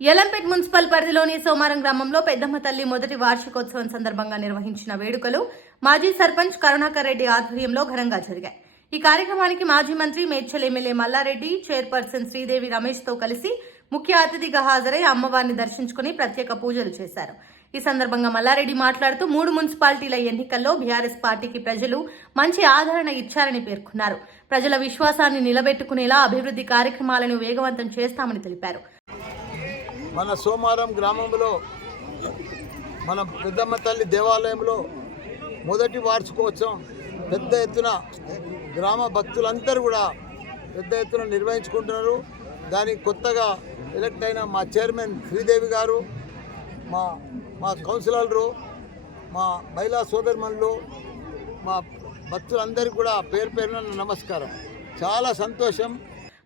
యలంపేట్ municipal పరిధిలోని సోమారం గ్రామంలో పెద్దమ్మ తల్లి మొదటి వార్షికోత్సవం సందర్భంగా నిర్వహించిన వేడుకలు మాజీ సర్పంచ్ కరుణాకర్ రెడ్డి ఆధ్వర్యంలో ఘనంగా జరిగాయి. ఈ కార్యక్రమానికి మాజీ మంత్రి మేడ్చల్ ఎమ్మెల్యే మల్లారెడ్డి, చైర్పర్సన్ శ్రీదేవి రమేష్ తో కలిసి ముఖ్య అతిథిగా హాజరై అమ్మవారిని దర్శించుకుని ప్రత్యేక పూజలు చేశారు. ఈ సందర్భంగా మల్లారెడ్డి మాట్లాడుతూ 3 మున్సిపాలిటీల ఎన్నికల్లో బీఆర్ఎస్ పార్టీకి ప్రజలు మంచి ఆదరణ ఇచ్చారని పేర్కొన్నారు. ప్రజల విశ్వాసాన్ని నిలబెట్టుకునేలా అభివృద్ధి కార్యక్రమాలను వేగవంతం చేస్తామని తెలిపారు. మన సోమారం గ్రామంలో మన పెద్దమ్మ తల్లి దేవాలయంలో మొదటి వార్షికోత్సవం పెద్ద ఎత్తున గ్రామ భక్తులందరూ కూడా పెద్ద ఎత్తున నిర్వహించుకుంటున్నారు. దానికి కొత్తగా ఎలక్ట్ అయిన మా చైర్మన్ శ్రీదేవి గారు, మా కౌన్సిలర్లు, మా మహిళా సోదరిమణులు, మా భక్తులందరికీ కూడా పేరు పేరున నమస్కారం. చాలా సంతోషం.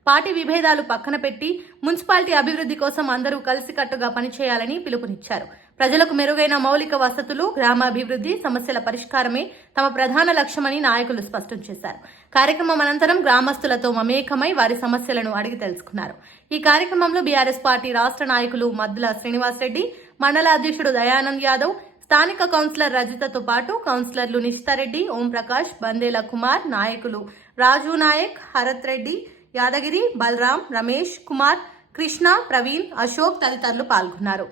పార్టీ విభేదాలు పక్కన పెట్టి మున్సిపాలిటీ అభివృద్ధి కోసం అందరూ కలిసికట్టుగా పనిచేయాలని పిలుపునిచ్చారు. ప్రజలకు మెరుగైన మౌలిక వసతులు, గ్రామాభివృద్ధి, సమస్యల పరిష్కారమే తమ ప్రధాన లక్ష్యమని నాయకులు స్పష్టం చేశారు. కార్యక్రమం అనంతరం గ్రామస్తులతో మమేకమై వారి సమస్యలను అడిగి తెలుసుకున్నారు. ఈ కార్యక్రమంలో బీఆర్ఎస్ పార్టీ రాష్ట్ర నాయకులు మద్దుల శ్రీనివాసరెడ్డి, మండల అధ్యక్షుడు దయానంద్ యాదవ్, స్థానిక కౌన్సిలర్ రజితతో పాటు కౌన్సిలర్లు నిషితారెడ్డి, ఓంప్రకాష్, బందేల కుమార్, నాయకులు రాజు నాయక్, హరత్ రెడ్డి, యాదగిరి, బలరాం, రమేష్ కుమార్, కృష్ణ, ప్రవీణ్, అశోక్ తదితరులు పాల్గొన్నారు.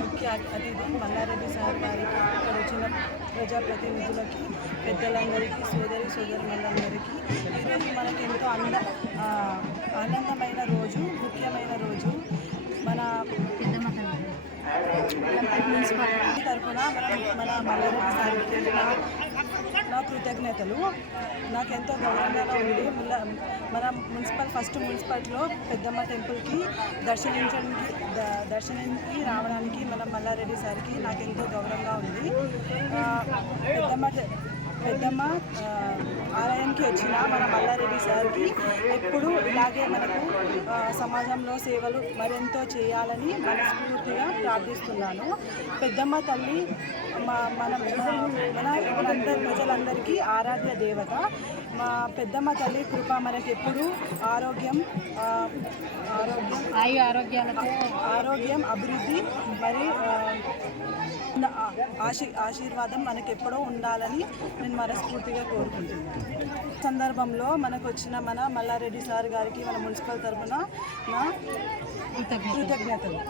ముఖ్య అతిథి మల్లారెడ్డి సార్ గారికి, ఇక్కడ వచ్చిన ప్రజాప్రతినిధులకి, పెద్దలందరికీ, సోదరులందరికీ ఈరోజు మనకి ఎంతో ఆనందమైన రోజు, ముఖ్యమైన రోజు. మన మున్సిపాలిటీ తరఫున మన మల్లారెడ్డి సార్కి నా కృతజ్ఞతలు. నాకెంతో గౌరవంగా ఉంది. మన ఫస్ట్ మున్సిపాలిటీలో పెద్దమ్మ టెంపుల్కి దర్శనానికి రావడానికి మన మల్లారెడ్డి సార్కి నాకెంతో గౌరవంగా ఉంది. పెద్దమ్మ ఆలయానికి వచ్చిన మన మల్లారెడ్డి సార్కి ఎప్పుడు ఇలాగే మనకు సమాజంలో సేవలు మరెంతో చేయాలని మనస్ఫూర్తిగా ప్రార్థిస్తున్నాను. పెద్దమ్మ తల్లి మన ప్రజలందరికీ ఆరాధ్య దేవత. మా పెద్దమ్మ తల్లి కృప మనకి ఎప్పుడు ఆరోగ్యం, అభివృద్ధి మరి ఆశీర్వాదం మనకెప్పుడో ఉండాలని నేను మనస్ఫూర్తిగా కోరుకుంటున్నాను. సందర్భంలో మనకు వచ్చిన మన మల్లారెడ్డి సార్ గారికి మన మున్సిపల్ తరఫున నా కృతజ్ఞతలు.